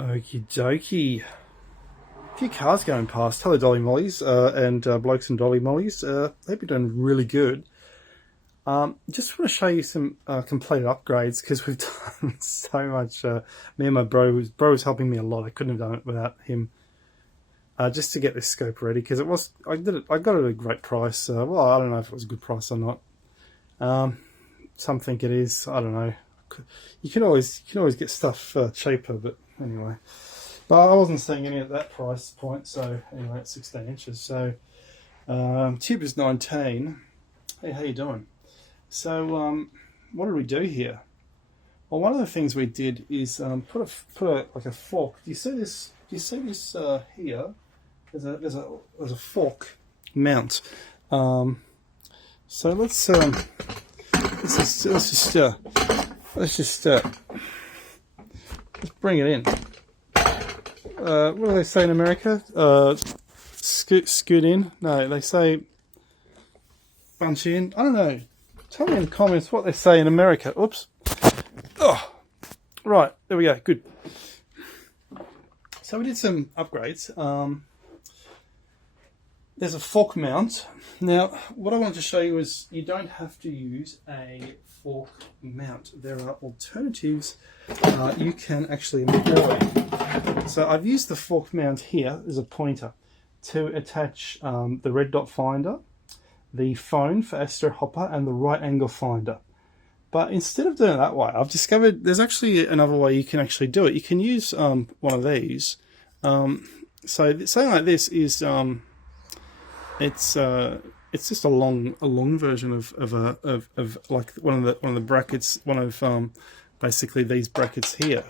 Okie dokie. A few cars going past. Hello, Dolly Mollies and blokes and Dolly Mollies. Hope you're doing really good. Just want to show you some completed upgrades because we've done so much. Me and my bro was helping me a lot. I couldn't have done it without him. Just to get this scope ready because I got it at a great price. Well, I don't know if it was a good price or not. Some think it is. I don't know. You can always get stuff cheaper, but anyway. But I wasn't seeing any at that price point, so anyway, it's 16 inches. So tube is 19. Hey, how you doing? So what did we do here? Well, one of the things we did is put a like a fork. Do you see this? Do you see this here? There's a fork mount. So let's bring it in. What do they say in America? Scoot in? No, they say bunch in. I don't know. Tell me in the comments what they say in America. Oops. Oh, right. There we go. Good. So we did some upgrades. There's a fork mount. Now, what I wanted to show you is you don't have to use a fork mount. There are alternatives you can actually employ. So I've used the fork mount here as a pointer to attach the red dot finder, the phone for Astro Hopper, and the right angle finder. But instead of doing it that way, I've discovered there's actually another way you can actually do it. You can use one of these. So something like this is it's just a long version of like one of the brackets, basically these brackets here.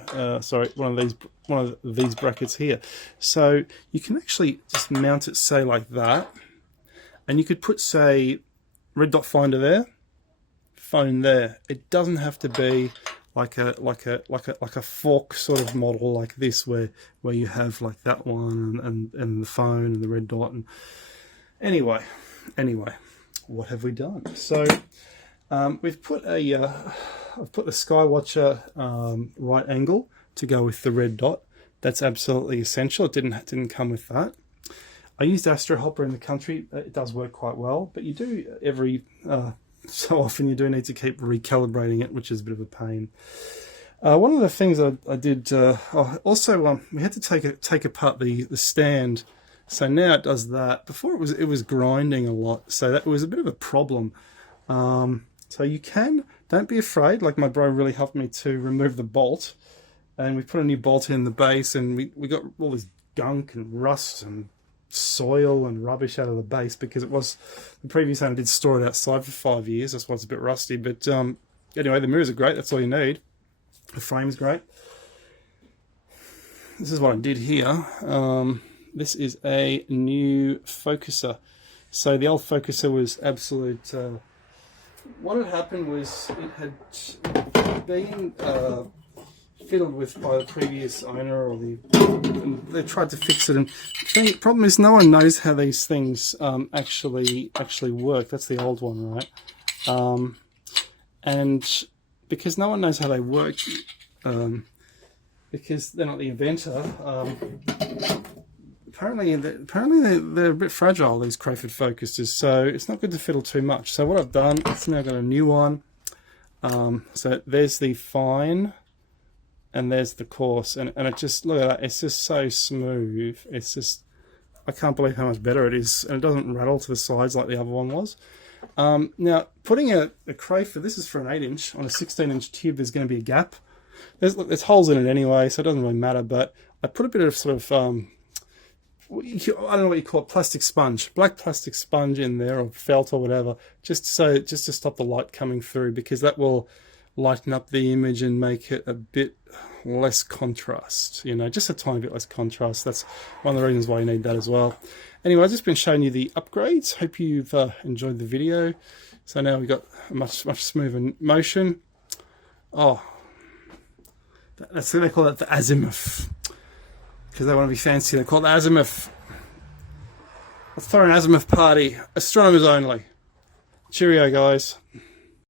One of these brackets here. So you can actually just mount it, say like that, and you could put, say, red dot finder there, phone there. It doesn't have to be like a fork sort of model like this, where you have like that one and the phone and the red dot. And anyway, what have we done? So we've put I've put the Skywatcher right angle to go with the red dot. That's absolutely essential. It didn't come with that. I used Astro Hopper in the country. It does work quite well, but you do every so often you do need to keep recalibrating it, which is a bit of a pain. One of the things I did also we had to take apart the stand. So now it does that. Before it was grinding a lot, so that was a bit of a problem. So you don't be afraid. Like my bro really helped me to remove the bolt, and we put a new bolt in the base, and we got all this gunk and rust and soil and rubbish out of the base because it was the previous owner did store it outside for 5 years. That's why it's a bit rusty. But anyway, the mirrors are great. That's all you need. The frame's great. This is what I did here. This is a new focuser. So the old focuser was absolute. What had happened was it had been fiddled with by the previous owner, or they tried to fix it. And the problem is no one knows how these things actually work. That's the old one, right? And because no one knows how they work, because they're not the inventor. Apparently they're a bit fragile, these Crayford focusers, so it's not good to fiddle too much. So what I've done, it's now got a new one. So there's the fine, and there's the coarse, and it just, look at that, it's just so smooth. It's just, I can't believe how much better it is, and it doesn't rattle to the sides like the other one was. Now, putting a Crayford, this is for an 8-inch, on a 16-inch tube, there's going to be a gap. There's holes in it anyway, so it doesn't really matter, but I put a bit of sort of, I don't know what you call it, plastic sponge, black plastic sponge in there, or felt or whatever, just to stop the light coming through, because that will lighten up the image and make it a bit less contrast, just a tiny bit less contrast. That's one of the reasons why you need that as well. Anyway, I've just been showing you the upgrades. Hope you've enjoyed the video. So now we've got a much smoother motion. Oh, that's what they call it, the azimuth. Because they want to be fancy, they call it the azimuth. Let's throw an azimuth party. Astronomers only. Cheerio, guys.